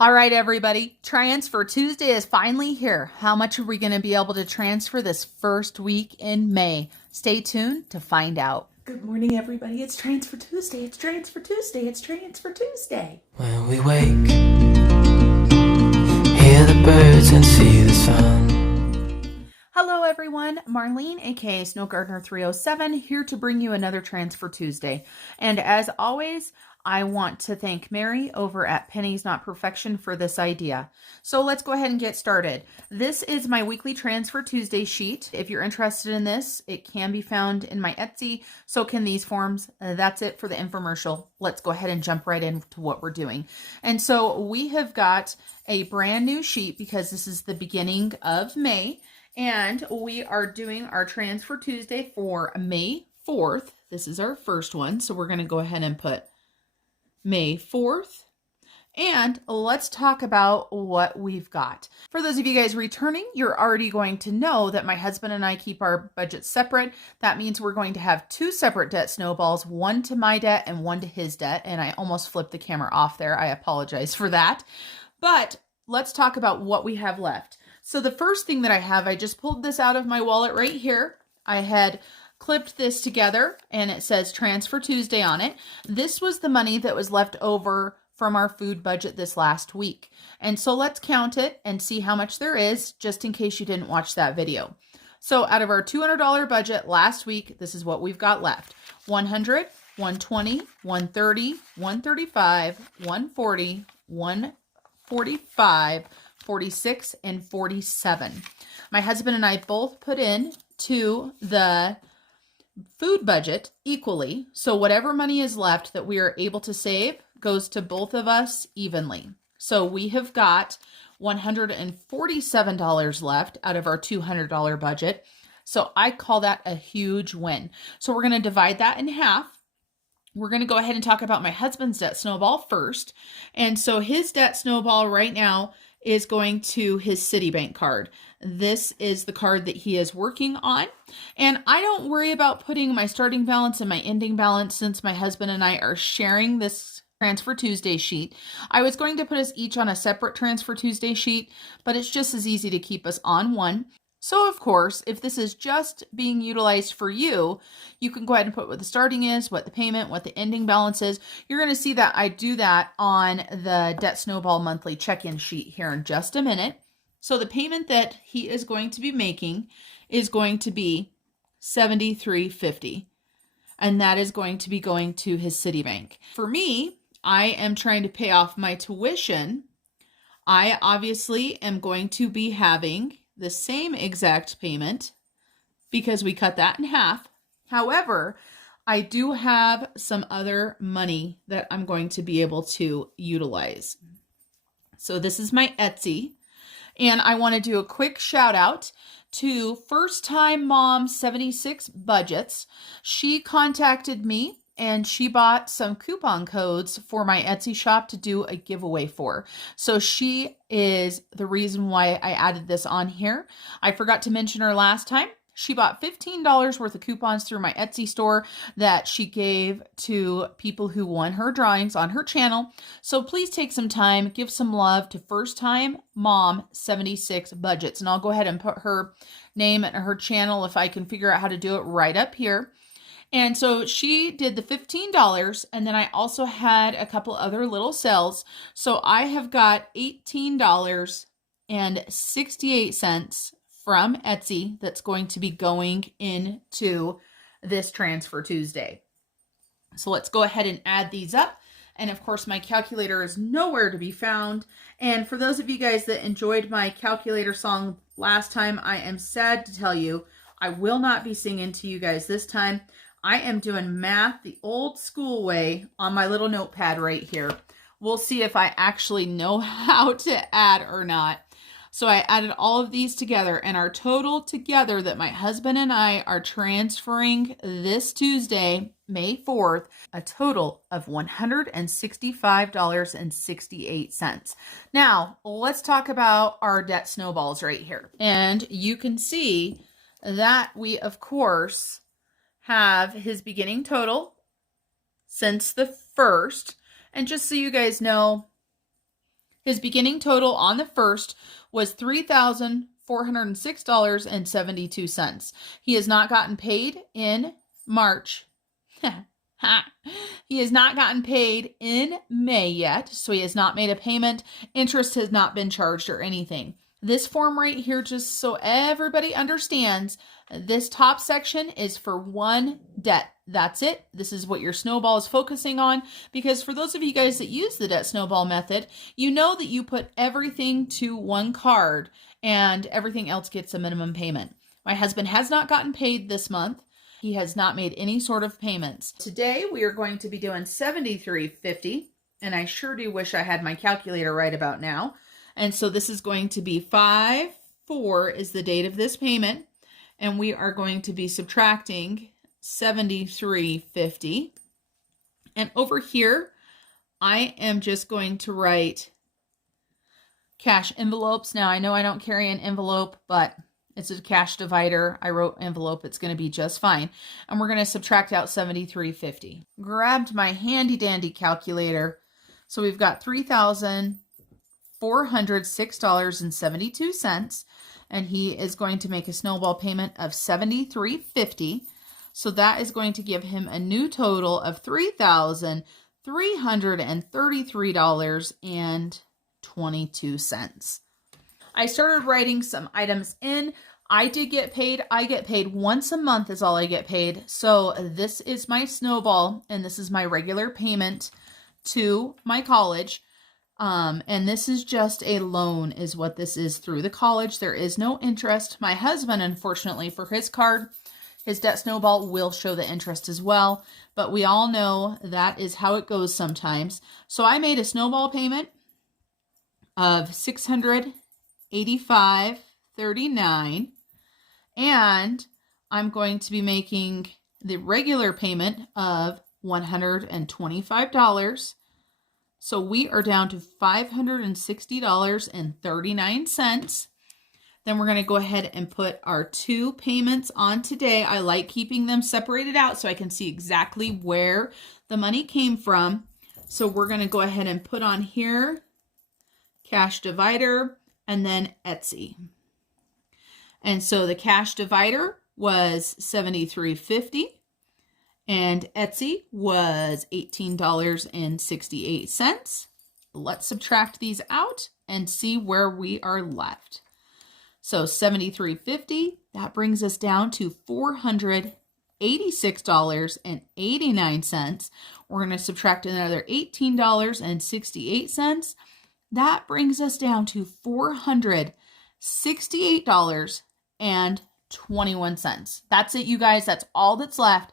All right, everybody, Transfer Tuesday is finally here. How much are we going to be able to transfer this first week in May? Stay tuned to find out. Good morning, everybody. It's Transfer Tuesday. It's Transfer Tuesday. It's Transfer Tuesday. When we wake, hear the birds and see the sun. Hello, everyone. Marlene, aka Snow Gardener 307, here to bring you another Transfer Tuesday. And as always, I want to thank Mary over at Pennies Not Perfection for this idea. So let's go ahead and get started. This is my weekly Transfer Tuesday sheet. If you're interested in this, it can be found in my Etsy. So can these forms. That's it for the infomercial. Let's go ahead and jump right into what we're doing. And so we have got a brand new sheet because this is the beginning of May. And we are doing our Transfer Tuesday for May 4th. This is our first one. So we're going to go ahead and put May 4th. And let's talk about what we've got. For those of you guys returning, you're already going to know that my husband and I keep our budgets separate. That means we're going to have two separate debt snowballs, one to my debt and one to his debt. And I almost flipped the camera off there. I apologize for that. But let's talk about what we have left. So the first thing that I have, I just pulled this out of my wallet right here. I had clipped this together and it says Transfer Tuesday on it. This was the money that was left over from our food budget this last week. And so let's count it and see how much there is, just in case you didn't watch that video. So out of our $200 budget last week, this is what we've got left. 100, 120, 130, 135, 140, 145, 46, and 47. My husband and I both put in to the food budget equally. So whatever money is left that we are able to save goes to both of us evenly. So we have got $147 left out of our $200 budget. So I call that a huge win. So we're going to divide that in half. We're going to go ahead and talk about my husband's debt snowball first. And so his debt snowball right now is going to his Citibank card. This is the card that he is working on. And I don't worry about putting my starting balance and my ending balance since my husband and I are sharing this Transfer Tuesday sheet. I was going to put us each on a separate Transfer Tuesday sheet, but it's just as easy to keep us on one. So of course, if this is just being utilized for you, you can go ahead and put what the starting is, what the payment, what the ending balance is. You're going to see that I do that on the Debt Snowball monthly check-in sheet here in just a minute. So the payment that he is going to be making is going to be $73.50. And that is going to be going to his Citibank. For me, I am trying to pay off my tuition. I obviously am going to be having the same exact payment because we cut that in half. However, I do have some other money that I'm going to be able to utilize. So this is my Etsy, and I want to do a quick shout out to First Time Mom 76 Budgets. She contacted me and she bought some coupon codes for my Etsy shop to do a giveaway for. So she is the reason why I added this on here. I forgot to mention her last time. She bought $15 worth of coupons through my Etsy store that she gave to people who won her drawings on her channel. So please take some time, give some love to First Time Mom 76 Budgets. And I'll go ahead and put her name and her channel, if I can figure out how to do it, right up here. And so she did the $15, and then I also had a couple other little sales. So I have got $18.68 from Etsy that's going to be going into this Transfer Tuesday. So let's go ahead and add these up. And of course, my calculator is nowhere to be found. And for those of you guys that enjoyed my calculator song last time, I am sad to tell you, I will not be singing to you guys this time. I am doing math the old school way on my little notepad right here. We'll see if I actually know how to add or not. So I added all of these together, and our total together that my husband and I are transferring this Tuesday, May 4th, a total of $165.68. Now, let's talk about our debt snowballs right here. And you can see that we, of course, have his beginning total since the 1st. And just so you guys know, His beginning total on the 1st was $3,406.72. He has not gotten paid in March. He has not gotten paid in May yet, so he has not made a payment. Interest has not been charged or anything. This form right here, just so everybody understands, this top section is for one debt. That's it. This is what your snowball is focusing on, because for those of you guys that use the debt snowball method, you know that you put everything to one card and everything else gets a minimum payment. My husband has not gotten paid this month. He has not made any sort of payments. Today we are going to be doing $73.50, and I sure do wish I had my calculator right about now. And so this is going to be 5/4 is the date of this payment, and we are going to be subtracting $73.50. And over here, I am just going to write cash envelopes. Now, I know I don't carry an envelope, but it's a cash divider. I wrote envelope. It's going to be just fine. And we're going to subtract out $73.50. Grabbed my handy dandy calculator. So we've got $3,406.72. And he is going to make a snowball payment of $73.50. So that is going to give him a new total of $3,333.22. I started writing some items in. I did get paid. I get paid once a month is all I get paid. So this is my snowball, and this is my regular payment to my college. And this is just a loan is what this is through the college. There is no interest. My husband, unfortunately, for his card, his debt snowball will show the interest as well. But we all know that is how it goes sometimes. So I made a snowball payment of $685.39, and I'm going to be making the regular payment of $125. So we are down to $560.39. Then we're going to go ahead and put our two payments on today. I like keeping them separated out so I can see exactly where the money came from. So we're going to go ahead and put on here cash divider and then Etsy. And so the cash divider was $73.50 and Etsy was $18.68. Let's subtract these out and see where we are left. So $73.50, that brings us down to $486.89. We're going to subtract another $18.68. That brings us down to $468.21. That's it, you guys. That's all that's left.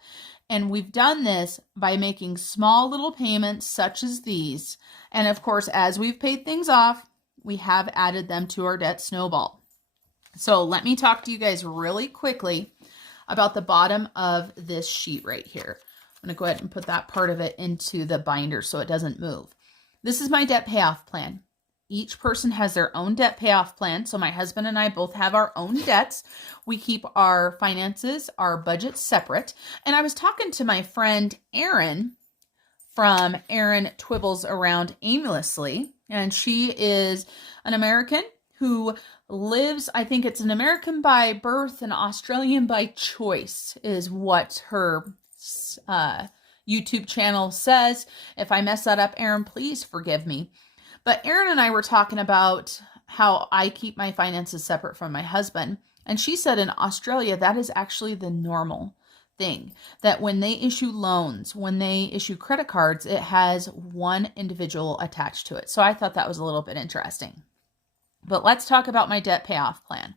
And we've done this by making small little payments such as these. And of course, as we've paid things off, we have added them to our debt snowball. So let me talk to you guys really quickly about the bottom of this sheet right here. I'm going to go ahead and put that part of it into the binder so it doesn't move. This is my debt payoff plan. Each person has their own debt payoff plan. So my husband and I both have our own debts. We keep our finances, our budgets separate. And I was talking to my friend Erin from Erin Twibbles Around Aimlessly. And she is an American who lives, I think it's an American by birth and Australian by choice is what her YouTube channel says. If I mess that up, Erin, please forgive me. But Erin and I were talking about how I keep my finances separate from my husband. And she said in Australia, that is actually the normal thing. That when they issue loans, when they issue credit cards, it has one individual attached to it. So I thought that was a little bit interesting. But let's talk about my debt payoff plan.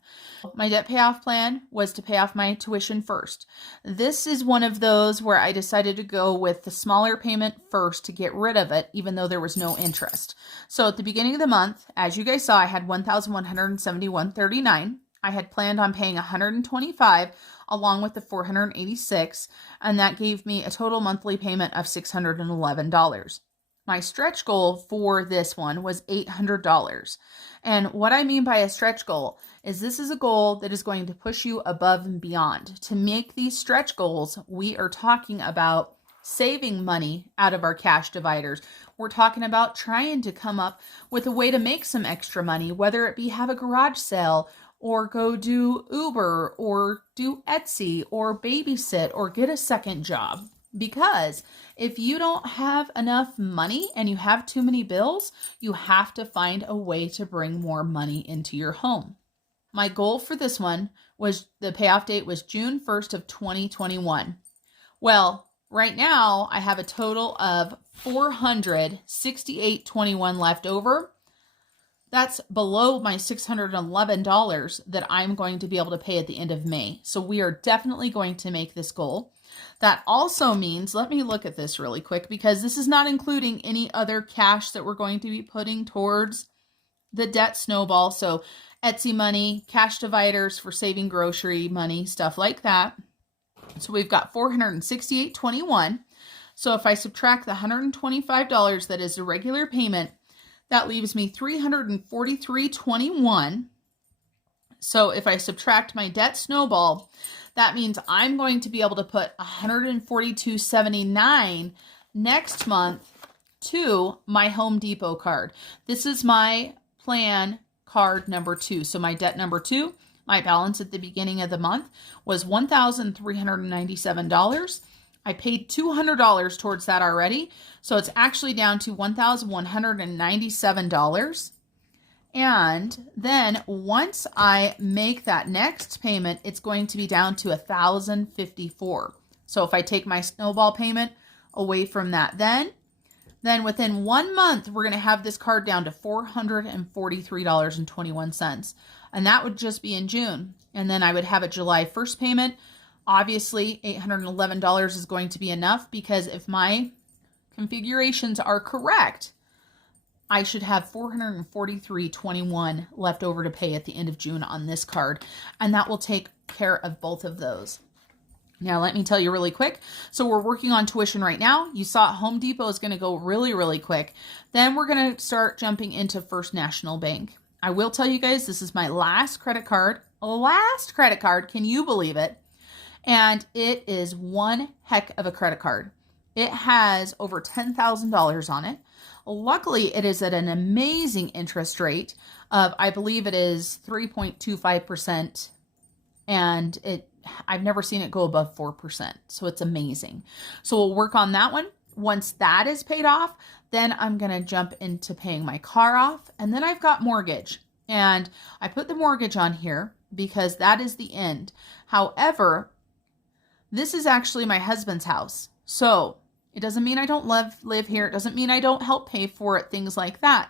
My debt payoff plan was to pay off my tuition first. This is one of those where I decided to go with the smaller payment first to get rid of it, even though there was no interest. So at the beginning of the month, as you guys saw, I had $1,171.39. I had planned on paying $125 along with the $486, and that gave me a total monthly payment of $611. My stretch goal for this one was $800. And what I mean by a stretch goal is this is a goal that is going to push you above and beyond. To make these stretch goals, we are talking about saving money out of our cash dividers. We're talking about trying to come up with a way to make some extra money, whether it be have a garage sale or go do Uber or do Etsy or babysit or get a second job. Because if you don't have enough money and you have too many bills, you have to find a way to bring more money into your home. My goal for this one was the payoff date was June 1st of 2021. Well, right now I have a total of $468.21 left over. That's below my $611 that I'm going to be able to pay at the end of May. So we are definitely going to make this goal. That also means, let me look at this really quick, because this is not including any other cash that we're going to be putting towards the debt snowball. So Etsy money, cash dividers for saving grocery money, stuff like that. So we've got $468.21. So if I subtract the $125 that is a regular payment, that leaves me $343.21. So if I subtract my debt snowball, that means I'm going to be able to put $142.79 next month to my Home Depot card. This is my plan card number 2. So my debt number 2, my balance at the beginning of the month was $1,397. I paid $200 towards that already. So it's actually down to $1,197. And then once I make that next payment, it's going to be down to $1,054. So if I take my snowball payment away from that, then within 1 month, we're going to have this card down to $443.21. And that would just be in June. And then I would have a July 1st payment. Obviously, $811 is going to be enough, because if my configurations are correct, I should have $443.21 left over to pay at the end of June on this card. And that will take care of both of those. Now, let me tell you really quick. So we're working on tuition right now. You saw Home Depot is going to go really, really quick. Then we're going to start jumping into First National Bank. I will tell you guys, this is my last credit card. Last credit card. Can you believe it? And it is one heck of a credit card. It has over $10,000 on it. Luckily, it is at an amazing interest rate of, I believe it is 3.25%. And I've never seen it go above 4%. So it's amazing. So we'll work on that one. Once that is paid off, then I'm going to jump into paying my car off. And then I've got mortgage. And I put the mortgage on here because that is the end. However, this is actually my husband's house. So it doesn't mean I don't live here. It doesn't mean I don't help pay for it, things like that.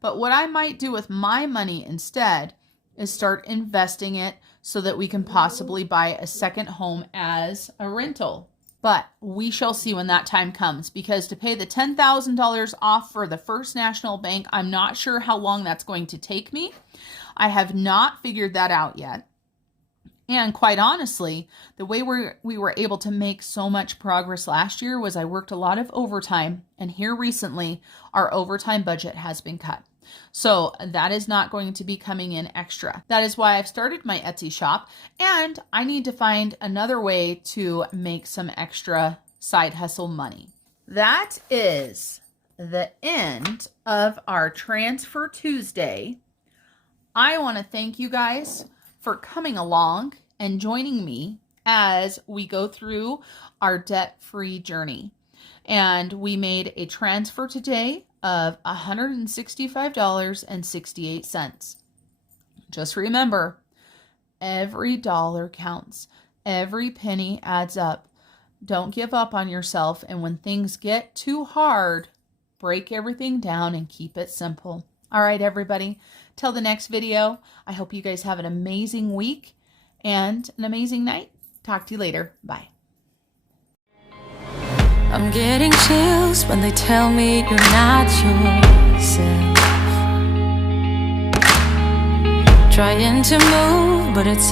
But what I might do with my money instead is start investing it so that we can possibly buy a second home as a rental. But we shall see when that time comes, because to pay the $10,000 off for the First National Bank, I'm not sure how long that's going to take me. I have not figured that out yet. And quite honestly, the way we were able to make so much progress last year was I worked a lot of overtime, and here recently, our overtime budget has been cut. So that is not going to be coming in extra. That is why I've started my Etsy shop, and I need to find another way to make some extra side hustle money. That is the end of our Transfer Tuesday. I want to thank you guys for coming along and joining me as we go through our debt-free journey. And we made a transfer today of $165.68. Just remember, every dollar counts. Every penny adds up. Don't give up on yourself. And when things get too hard, break everything down and keep it simple. All right, everybody. Till the next video, I hope you guys have an amazing week and an amazing night. Talk to you later. Bye. I'm getting chills when they tell me you're not yourself. Trying to move, but it's